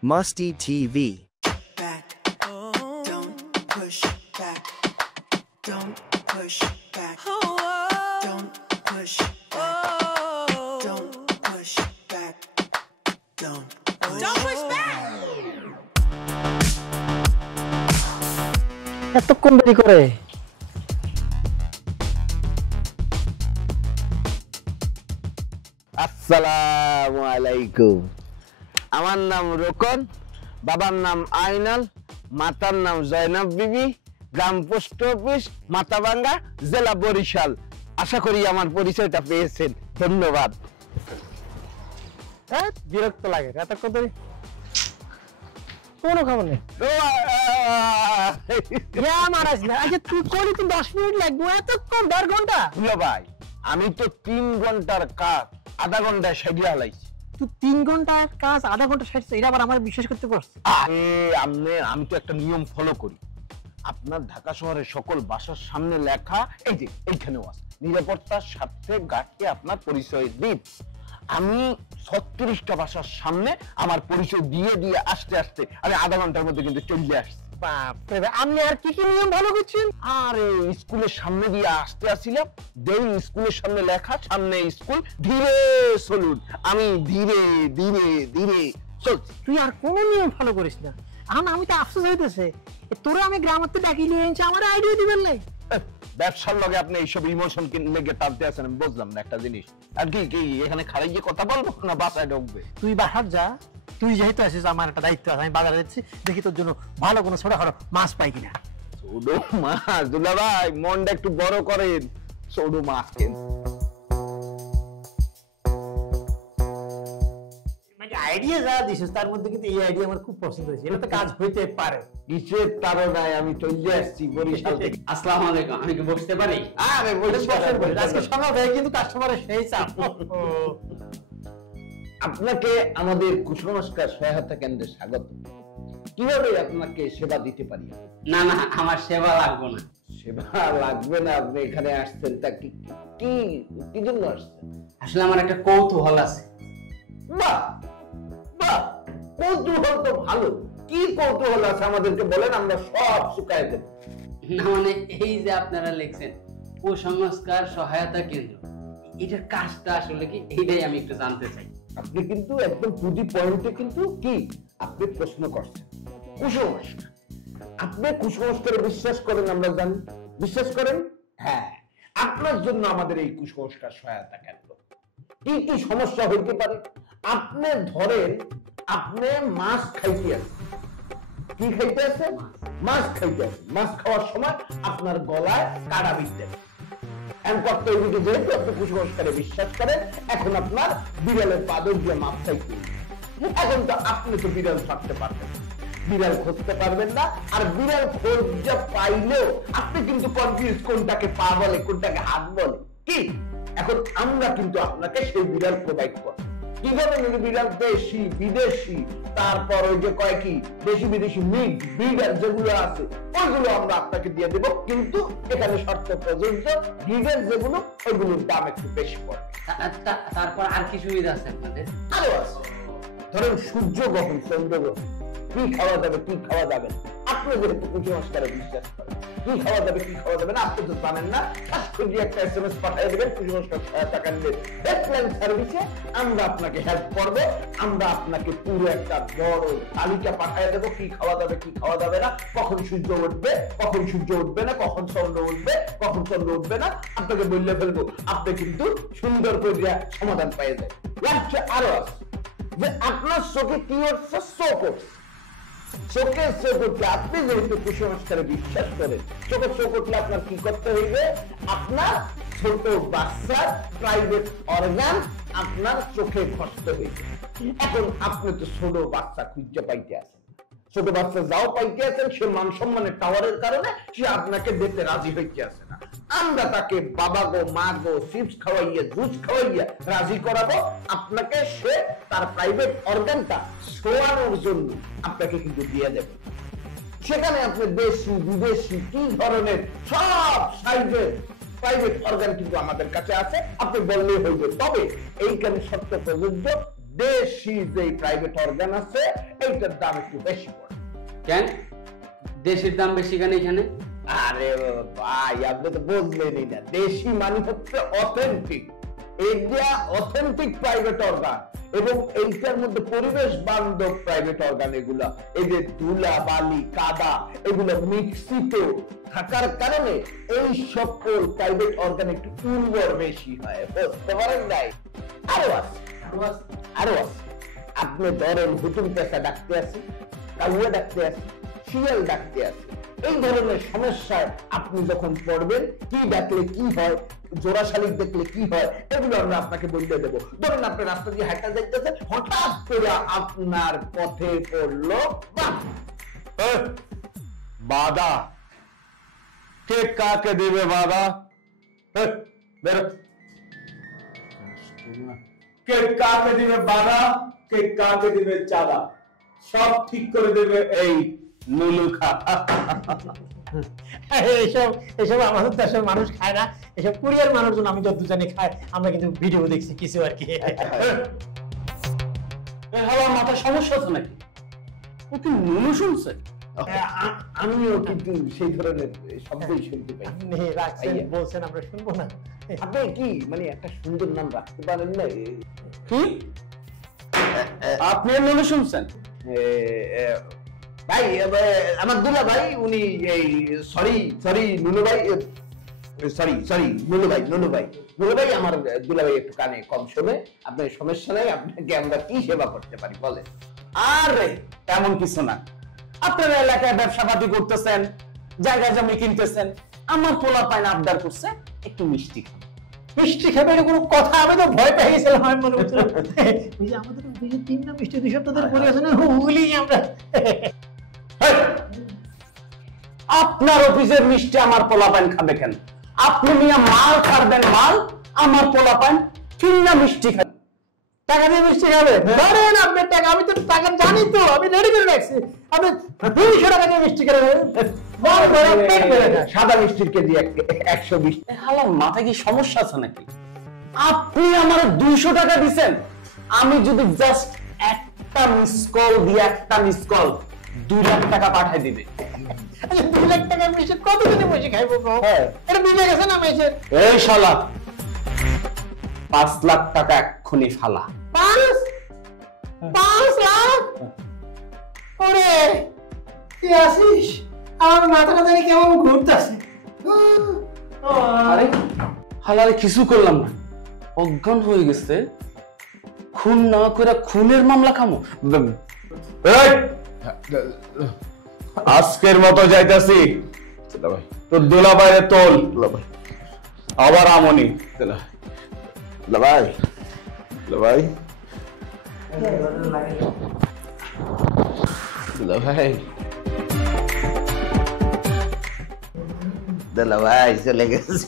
Musty TV. Back. Don't push back. Don't push back. Don't push back. Don't push back. Don't push back. এতক্ষণ দেরি করে আসসালামু আলাইকুম। আমার নাম রোকন, বাবার নাম আইনাল, মাতার নাম জয়নাব বিবি, গ্রাম পোস্ট অফিস মাথাভাঙ্গা, জেলা বরিশাল। আশা করি আমার পরিচয়টা পেয়েছেন, ধন্যবাদ। বিরক্ত লাগে এতক্ষণ দেরি কোনো খবর নেই। মারাস না, আচ্ছা তুই করি তো 10 মিনিট লাগবে, এতক্ষণ 1.5 ঘন্টা। ভাই আমি তো 3 ঘন্টার কাজ আধা ঘন্টায় সারিয়ে হালাইছি। তুই 3 ঘন্টার কাজ আধা ঘন্টা সারছিস, এটা আবার আমার বিশ্বাস করতে পারছিস? আমি তো একটা নিয়ম ফলো করি। আপনার ঢাকা শহরের সকল বাসার সামনে লেখা, এই যে এইখানেও আছে, নিরাপত্তার স্বার্থে গার্ডকে আপনার পরিচয় দিন। আমি 36টা বাসার সামনে আমার পরিচয় দিয়ে দিয়ে আস্তে আস্তে আমি আধা ঘন্টার মধ্যে কিন্তু চলে আসছি। আপনি আর কি কি নিয়ম ভালো করছেন? আরে স্কুলের সামনে দিয়ে আসতে আসছিলাম, দেই স্কুলের সামনে লেখা সামনে স্কুল, ধীরে চলুন। আমি ধীরে ধীরে ধীরে চলছি। তুই আর কোনো নিয়ম ফলো করিস না। এখন আমি তো আফসোস হইতেছে, তোরা আমি গ্রামের তো ডাকি নিয়ে এনেছি, আমার আইডিয়া দিবেন নাই। ব্যবসার লগে আপনি এইসব ইমোশন লেগে টানতে আছেন, আমি বুঝলাম না একটা জিনিস। আর কি কি এখানে খারাই গিয়ে কথা বলবো না বাসায় ঢুকবে? তুই বাসার যা, তুই যেহেতু আসিস আমার একটা দায়িত্ব আছে, আমি বাজারে যাচ্ছি, দেখি তোর জন্য ভালো কোনো ছোটখাটো মাছ পাই কিনা। ছোট মাছ? দুলা ভাই মনটা একটু বড় করেন, ছোট মাছ কেন? আইডিয়া যা দিছিস তার মধ্যে কিন্তু এই আইডিয়া আমার খুব পছন্দ হয়েছে, এটা তো কাজ হইতে পারে। কিসের তাড়নায় আমি চলে আসছি বরিশাল থেকে। আসসালামু আলাইকুম, আমি কি বসতে পারি? আরে আজকে সকাল থেকে কিন্তু কাস্টমারের সেই চাপ। আপনাকে আমাদের কুসংস্কার সহায়তা কেন্দ্রে স্বাগত। কিভাবে আপনাকে সেবা দিতে পারি? না না, আমার সেবা লাগবে না। সেবা লাগবে না? আপনি এখানে আসছেন তা কি কি কি জন্য আসছেন? আসলে আমার একটা কৌতূহল আছে। বাহ বাহ, কৌতূহল তো ভালো। কি কৌতূহল আছে আমাদেরকে বলেন, আমরা সব শুকায় দেব। না মানে এই যে আপনারা লিখছেন কুসংস্কার সহায়তা কেন্দ্র, এটার কাজটা আসলে কি, এইটাই আমি একটু জানতে চাই। আপনি কিন্তু একদম টু দি পয়েন্টে কিন্তু কি আপনি প্রশ্ন করছেন। কুসংস্কার, আপনি কুসংস্কারে বিশ্বাস করেন, আমরা জানি বিশ্বাস করেন। হ্যাঁ, আপনার জন্য আমাদের এই কুসংস্কার সহায়তা কেন্দ্র। কি কি সমস্যা হইতে পারে? আপনি ধরেন আপনি মাছ খাইতে আছেন। কি খাইতে আছেন? মাছ খাইতে আছেন। মাছ খাওয়ার সময় আপনার গলায় কাঁটা বিঁধতে যেহেতু আপনি কুসংস্কারে বিশ্বাস করেন, এখন আপনার বিড়ালের পাদর দিয়ে মাছ খাইতে, এখন তো আপনি তো বিড়াল ছাড়তে পারবেন, বিড়াল খুঁজতে পারবেন না। আর বিড়াল খোঁজা পাইলেও আপনি কিন্তু কনফিউজ, কোনটাকে পা বলে কোনটাকে হাত বলে। কি এখন আমরা কিন্তু আপনাকে সেই বিড়াল প্রোভাইড করব। কিভাবে বিড়াল? দেশি বিদেশি, তারপর ওই যে কয় কি দেশি বিদেশি মিক্স ব্রিডার যেগুলো আছে ওইগুলো আমরা আপনাকে দিয়ে দেব। কিন্তু এখানে শর্ত প্রযোজ্য, ব্রিডার যেগুলো ওইগুলোর দাম একটু বেশি পড়ে। তারপর আর কি সুবিধা আছে আপনাদের? আরো আছে, ধরেন সূর্য গ্রহণ, চন্দ্র গ্রহণ, কি খাওয়া যাবে কি খাওয়া যাবে না, আপনি যেহেতু কুসংস্কারে বিশ্বাস করেন, কি খাওয়া যাবে কি খাওয়া যাবে না আপনি তো জানেন না, একটা SMS পাঠিয়ে দেবেন কুসংস্কার সহায়তা কেন্দ্রের হেল্পলাইন সার্ভিসে, আমরা আপনাকে হেল্প করব। আমরা আপনাকে পুরো একটা বড় তালিকা পাঠিয়ে দেবো, কি খাওয়া যাবে কি খাওয়া যাবে না, কখন সূর্য উঠবে কখন সূর্য উঠবে না, কখন চন্দ্র উঠবে কখন চন্দ্র উঠবে না, আপনাকে বললে ফেলবো। আপনি কিন্তু সুন্দর করে সমাধান পেয়ে যায়। আরো আছে যে আপনার চোখে কি হচ্ছে, চোখ চোখের চোখ উঠলে, আপনি যেহেতু কুসংস্কারে বিশ্বাস করেন, চোখের চোখ উঠলে আপনার কি করতে হইবে? আপনার ছোট বাচ্চার প্রাইভেট অর্গান আপনার চোখে ঘষতে হইবে। এখন আপনি তো ছোট বাচ্চা খুঁজে পাইতে আছেন, ছোট বাচ্চা যাও পাইতে আছেন, সে মান সম্মানের টাওয়ারের কারণে সে আপনাকে দেখতে রাজি হইতে আসে না। আমরা তাকে বাবা গো মা গো চিপস খাওয়াইয়া জুস খাওয়াইয়া রাজি করাবো, আপনাকে সে তার প্রাইভেট অর্গানটা শোয়ানোর জন্য আপনাকে কিন্তু দিয়ে দেবে। সেখানে আপনি দেশি বিদেশি কি ধরনের সব সাইজের প্রাইভেট অর্গান কিন্তু আমাদের কাছে আছে, আপনি বললেই হইবে। তবে এইখানে শর্ত প্রযোজ্য, দেশি যে প্রাইভেট অর্গান আছে এইটার দাম একটু বেশি পড়ে। কেন দেশের দাম বেশি কেন এখানে? আরে ভাই আপনি তো বুঝলেনই না, দেশি মানে হচ্ছে অথেন্টিক। এইটা অথেন্টিক প্রাইভেট অর্গান এবং এইটার মধ্যে পরিবেশ বান্ধব প্রাইভেট অর্গান। এগুলা এই যে ধুলা বালি কাদা এগুলো মিক্সিত থাকার কারণে এই সকল প্রাইভেট অর্গান একটু উর্বর বেশি হয়, বুঝতে পারেন নাই? আরো আছে। আপনি ধরেন হুতুম পেশা ডাকতে আছে, কাউয়া ডাকতে আছে, শিয়াল ডাকতে আছে। এই ধরনের সমস্যায় আপনি যখন পড়বেন কি ডাকলে কি হয়, জোড়া শালিক দেখলে কি হয়, এগুলো আমরা আপনাকে বলতে দেবো। ধরুন আপনি রাস্তা দিয়ে হাঁটা যাইতেছেন, হঠাৎ করে আপনার পথে পড়লো বাধা। কে কাকে দিবে বাধা? কে কাকে দিবে বাধা, কে কাকে দিবে চাঁদা, সব ঠিক করে দেবে এই নুলুখা। এসব এসব আমাদের দেশের মানুষ খায় না, এসব কোরিয়ার মানুষজন আমি যত জানি খায়। আমরা কিন্তু ভিডিও দেখছি কিছু আর কি। হাওয়া মাথা সমস্যা আছে নাকি? ও কি নুনু শুনছে? আমিও কিন্তু সেই ধরনের শব্দই শুনতে পাই। আপনি রাখছেন বলছেন আমরা শুনবো না। আপনি কি মানে একটা সুন্দর নাম রাখতে পারেন না? কি আপনি নুনু শুনছেন? ভাই আমার দুলা ভাই উনি এই সরি নুনু ভাই, সরি নুনু ভাই আমার দুলা ভাই একটু কানে কম শোনে। আপনার সমস্যা নাই, আপনাকে আমরা কি সেবা করতে পারি বলেন? আরে তেমন কিছু না, আপনার এলাকায় ব্যবসা পাতি করতেছেন, জায়গা জমি কিনতেছেন, আমার পোলা পাইন আবদার করছে একটু মিষ্টি খান। মিষ্টি খাবে এটা কোনো কথা? আমি তো ভয় পেয়ে গেছিলাম। আমি মনে করছিলাম ওই যে আমাদের ওই 3টা মিষ্টি 2 সপ্তাহ ধরে পড়ে আছে না, ওগুলি আমরা। আপনার অফিসের মিষ্টি আমার পোলা পাইন খাবে কেন? আপনি মিয়া মাল খাবেন মাল, আমার পোলা পাইন কিনা মিষ্টি খাবে। টাকা দিয়ে মিষ্টি খাবে? ধরেন আপনার টাকা, আমি তো টাকা জানি তো, আমি রেডি করে রাখছি। আপনি 200 টাকা দিয়ে মিষ্টি করে সাদা মিষ্টির কেজি 120। হালার মাথায় কি সমস্যা আছে নাকি? আপনি আমার 200 টাকা দিচ্ছেন, আমি যদি জাস্ট একটা মিস কল দিয়ে 2 লাখ টাকা পাঠাই দিবে। 2 লাখ টাকা মিষ্টি কতদিনে বসে খাইবো? এটা বুঝে গেছেন আমি। এই শালা 5 লাখ টাকা এক্ষুনি ফালা। 5 লাখ? ওরে কি আসিস? আমার মাথাটা জানি কেমন ঘুরতেছে। আরে হালারে কিছু করলাম না, অজ্ঞান হয়ে গেছে। খুন না করে খুনের মামলা খামো? আজকের মতো যাইতাছি, তোর দোলা বাইরে তোল, আবার আমনি ভাই ভাই চলে গেছে।